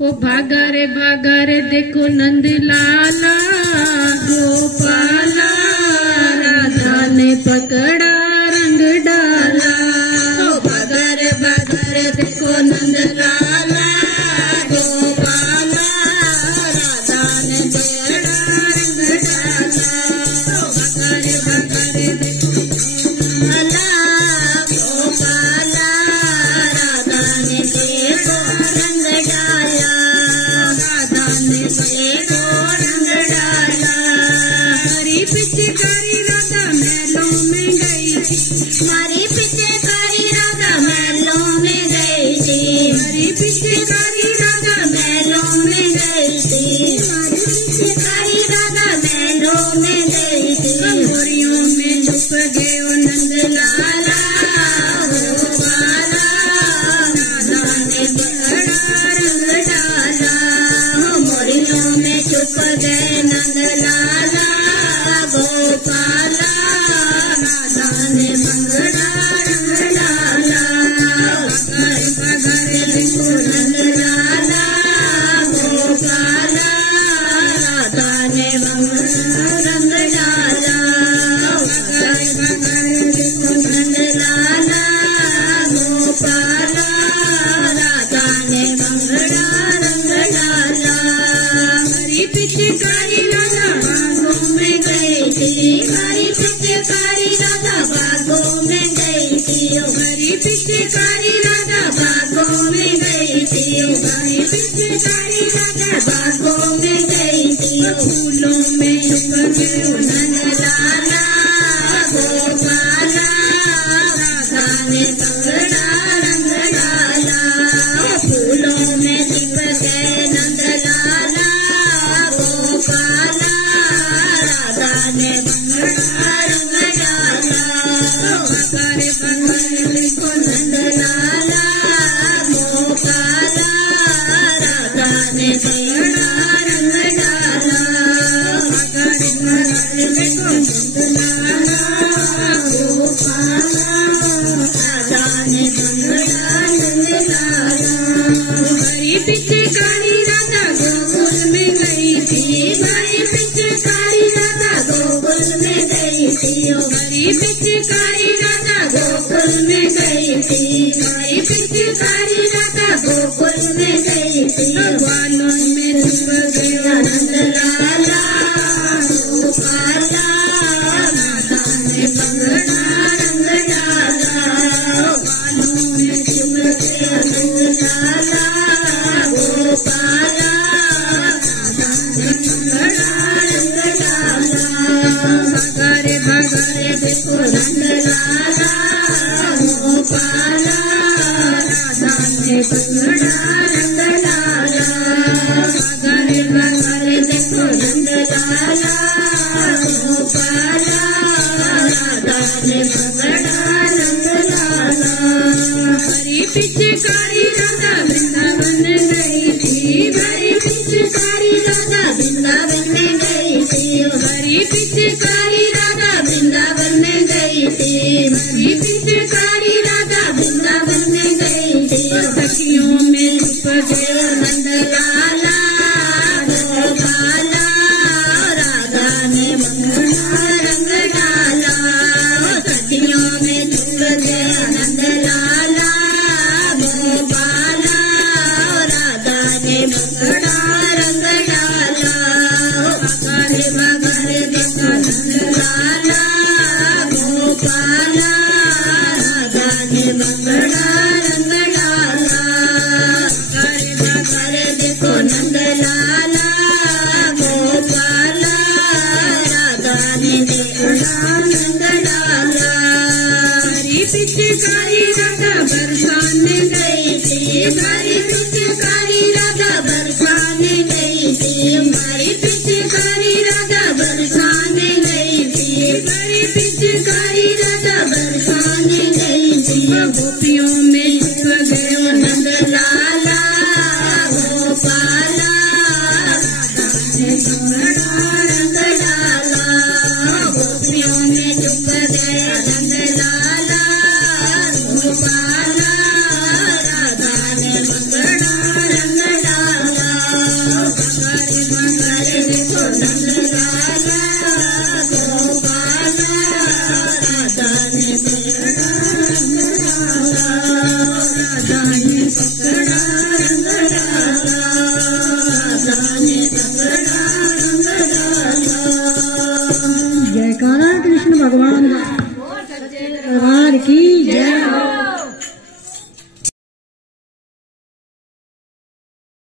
ओ भागा रे देखो नंद लाला गोपाला, राधा ने पकड़ा रंग डाला। ओ भागा रे देखो नंद लाला गोपाला, राधा ने पकड़ा रंग डाला। ओ भागा रे देखो लाला गोपाला, राधा ने देखो रंग डाला, राधा ने देखो रंग डाला। हरी पिचकारी राधा महलों में गई थी, हरी पिचकारी राधा महलों में गई थी, हरी पिचकारी राधा महलों में गई थी, हरी पिचकारी राधा महलों में गई थी। मोरियों में छुप गए वो नंद लाला गोपाला, राधा ने पकड़ा रंग डाला। मोरियों में छुप गए नंद लाला गोपाला, राधा ने पकड़ा रंग डाला। पकड़ देखो नंद लाला गोपाला, राधा ने पकड़ा रंग डाला। पकड़ देखो नंद लाला गोपाला, राधा ने पकड़ा रंग डाला। हरी पिचकारी राधा बागों में गई थी, हरी पिचकारी राधा बागों में गई थी, हरी पिचकारी राधा बागों में गई थी, हरी पिचकारी राधा बागों में गई थी। फूलों में छुप गए नंद लाला गोपाला, राधा ने पकड़ा रंग डाला। फूलों में छुप गए नंद लाला गोपाला, राधा ने पकड़ा रंग डाला। पकड़ देखो नंद लाला गोपाला, राधा ने पकड़ा रंग डाला। पकड़ देखो नंद लाला गोपाला, राधा ने पकड़ा रंग डाला। हरी पिचकारी राधा गोकुल में गई थी, हरी पिचकारी राधा गोकुल में गई थी, हरी पिचकारी राधा गोकुल में गई थी, हरी पिचकारी राधा गोकुल में गई थी। ग्वालों में छुप गया नंद लाला गोपाला, राधा ने पकड़ा रंग डाला। ग्वालों में छुप गया नंद लाला गोपाला, राधा ने पकड़ा रंग डाला। भगरे देखो नंद लाला गोपाला, राधा ने पकड़ा रंग डाला। भगरे देखो नंद लाला गोपाला, राधा ने पकड़ा रंग डाला। हरी पिचकारी राधा वृंदावन में गई थी, हरी पिचकारी राधा वृंदावन में गई थी, हरी पिचकारी राधा वृंदावन में गई थी, हरी पिचकारी राधा वृंदावन में गई थी। सखियों में छुप गए नंद लाला गोपाला, राधा ने पकड़ा रंग डाला। सखियों में छुप गए नंद लाला गोपाला, राधा ने पकड़ा रंग डाला। पकड़ देखो नंद लाला गोपाला, राधा ने पकड़ा रंग डाला। पकड़ देखो नंद लाला गोपाला, राधा ने पकड़ा रंग डाला। हरी पिचकारी राधा बरसाने गई थी, हरी पिचकारी राधा बरसाने गई थी, दरबार की जय।